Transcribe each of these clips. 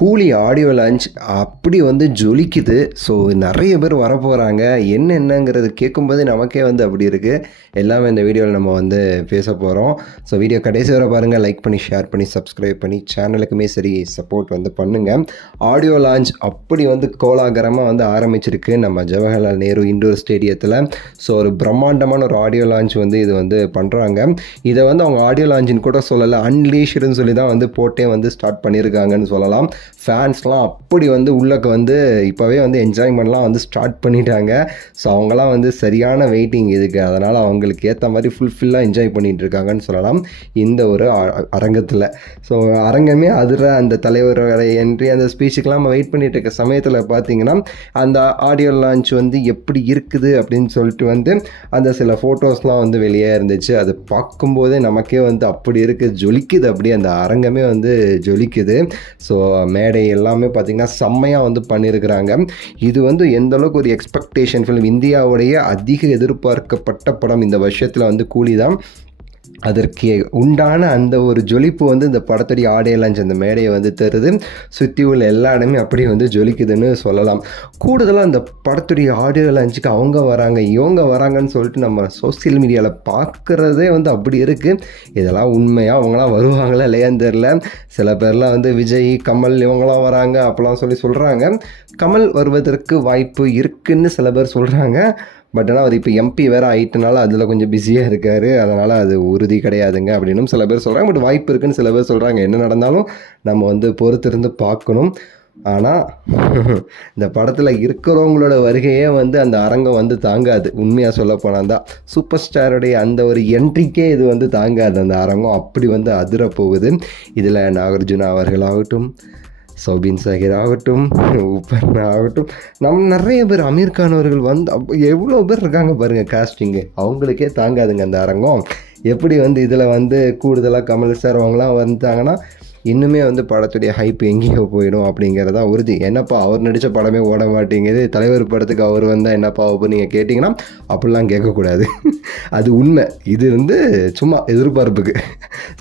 கூலி audio launch அப்படி வந்து ஜொலிக்குது. ஸோ நிறைய பேர் வரப்போகிறாங்க. என்னங்கிறது கேட்கும்போதே நமக்கே வந்து அப்படி இருக்குது. எல்லாமே இந்த வீடியோவில் நம்ம வந்து பேச போகிறோம். ஸோ வீடியோ கடைசி வரை பாருங்கள். லைக் பண்ணி, ஷேர் பண்ணி, சப்ஸ்கிரைப் பண்ணி சேனலுக்குமே சரி சப்போர்ட் வந்து பண்ணுங்கள். ஆடியோ லான்ச் அப்படி வந்து கோலாகலமாக வந்து ஆரம்பிச்சிருக்கு நம்ம ஜவஹர்லால் நேரு இண்டோர் ஸ்டேடியத்தில். ஸோ ஒரு பிரம்மாண்டமான ஒரு ஆடியோ லான்ச் வந்து இது வந்து பண்ணுறாங்க. இதை வந்து அவங்க ஆடியோ லான்ச்சின்னு கூட சொல்லலை, அன்லீஷ்டுன்னு சொல்லி தான் வந்து போட்டே வந்து ஸ்டார்ட் பண்ணியிருக்காங்கன்னு சொல்லலாம். ஃபேன்ஸ்லாம் அப்படி வந்து உள்ளக்க வந்து இப்போவே வந்து என்ஜாய்மெண்ட்லாம் வந்து ஸ்டார்ட் பண்ணிட்டாங்க. ஸோ அவங்களாம் வந்து சரியான வெயிட்டிங் இதுக்கு. அதனால் அவங்களுக்கு ஏற்ற மாதிரி ஃபுல்ஃபில்லாக என்ஜாய் பண்ணிகிட்டு இருக்காங்கன்னு சொல்லலாம் இந்த ஒரு அரங்கத்தில். ஸோ அரங்கமே அதில் அந்த தலைவரோட என்ட்ரி, அந்த ஸ்பீச்சுக்கெலாம் நம்ம வெயிட் பண்ணிகிட்டு இருக்க சமயத்தில் பார்த்திங்கன்னா அந்த ஆடியோ லான்ச் வந்து எப்படி இருக்குது அப்படின்னு சொல்லிட்டு வந்து அந்த சில ஃபோட்டோஸ்லாம் வந்து வெளியே இருந்துச்சு. அது பார்க்கும்போதே நமக்கே வந்து அப்படி இருக்குது, ஜொலிக்குது. அப்படி அந்த அரங்கமே வந்து ஜொலிக்குது. ஸோ மேடை எல்லாமே பார்த்திங்கன்னா செம்மையாக வந்து பண்ணியிருக்கிறாங்க. இது வந்து எந்த அளவுக்கு ஒரு எக்ஸ்பெக்டேஷன் ஃபிலிம், இந்தியாவுடைய அதிக எதிர்பார்க்கப்பட்ட படம் இந்த வருஷத்தில் வந்து கூலி தான். அதற்கு உண்டான அந்த ஒரு ஜொலிப்பு வந்து இந்த படத்துடைய ஆடியோ லான்ச் அந்த மேடையை வந்து தருது. சுற்றி உள்ள எல்லா இடமே அப்படியே வந்து ஜொலிக்குதுன்னு சொல்லலாம். கூடுதலாக அந்த படத்துடைய ஆடியோ லான்ச்சுக்கு அவங்க வராங்க, இவங்க வராங்கன்னு சொல்லிட்டு நம்ம சோசியல் மீடியாவில் பார்க்குறதே வந்து அப்படி இருக்குது. இதெல்லாம் உண்மையாக அவங்களாம் வருவாங்களா இல்லையான்னு தெரில. சில பேர்லாம் வந்து விஜய், கமல் இவங்களாம் வராங்க அப்போலாம் சொல்கிறாங்க. கமல் வருவதற்கு வாய்ப்பு இருக்குதுன்னு சில பேர் சொல்கிறாங்க. பட் ஆனால் அவர் இப்போ எம்பி வேறு ஆகிட்டனால அதில் கொஞ்சம் பிஸியாக இருக்கார். அதனால் அது உறுதி கிடையாதுங்க அப்படின்னு சில பேர் சொல்கிறாங்க. பட் வாய்ப்பு இருக்குதுன்னு சில பேர் சொல்கிறாங்க. என்ன நடந்தாலும் நம்ம வந்து பொறுத்திருந்து பார்க்கணும். ஆனால் இந்த படத்தில் இருக்கிறவங்களோட வருகையே வந்து அந்த அரங்கம் வந்து தாங்காது. உண்மையாக சொல்ல போனால் தான் சூப்பர் ஸ்டாருடைய அந்த ஒரு என்ட்ரிக்கே இது வந்து தாங்காது. அந்த அரங்கம் அப்படி வந்து அதிர போகுது. இதில் நாகார்ஜுனா அவர்களாகட்டும், சௌபின் சாகிர் ஆகட்டும், உப்பர்னா ஆகட்டும், நிறைய பேர், அமீர் கான் அவர்கள் வந்து எவ்வளோ பேர் இருக்காங்க பாருங்கள் காஸ்டிங்கு. அவங்களுக்கே தாங்காதுங்க அந்த அரங்கம். எப்படி வந்து இதில் வந்து கூடுதலாக கமல் சார் அவங்களாம் வந்தாங்கன்னா இன்னுமே வந்து படத்துடைய ஹைப் எங்கேயோ போயிடும் அப்படிங்கிறதா உறுதி. என்னப்பா அவர் நடித்த படமே ஓட மாட்டேங்குது, தலைவர் படத்துக்கு அவர் வந்தால் என்னப்பா ஆகும் நீங்கள் கேட்டிங்கன்னா அப்படிலாம் கேட்கக்கூடாது. அது உண்மை. இது வந்து சும்மா எதிர்பார்ப்புக்கு,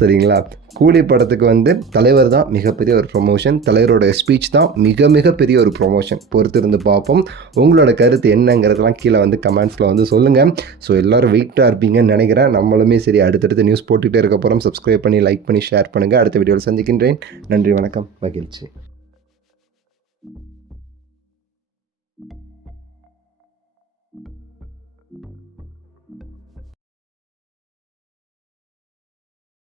சரிங்களா? கூலி படத்துக்கு வந்து தலைவர் தான் மிகப்பெரிய ஒரு ப்ரொமோஷன். தலைவரோட ஸ்பீச் தான் மிக பெரிய ஒரு ப்ரொமோஷன். பொறுத்திருந்து பார்ப்போம். உங்களோட கருத்து என்னங்கிறதெல்லாம் கீழே வந்து கமெண்ட்ஸில் வந்து சொல்லுங்கள். ஸோ எல்லோரும் வெயிட்டாக இருப்பீங்கன்னு நினைக்கிறேன். நம்மளுமே சரி அடுத்தடுத்து நியூஸ் போட்டுகிட்டே இருக்க போகிறோம். சப்ஸ்கிரைப் பண்ணி, லைக் பண்ணி, ஷேர் பண்ணுங்கள். அடுத்த வீடியோவில் சந்திக்கின்றேன். நன்றி, வணக்கம், மகிழ்ச்சி.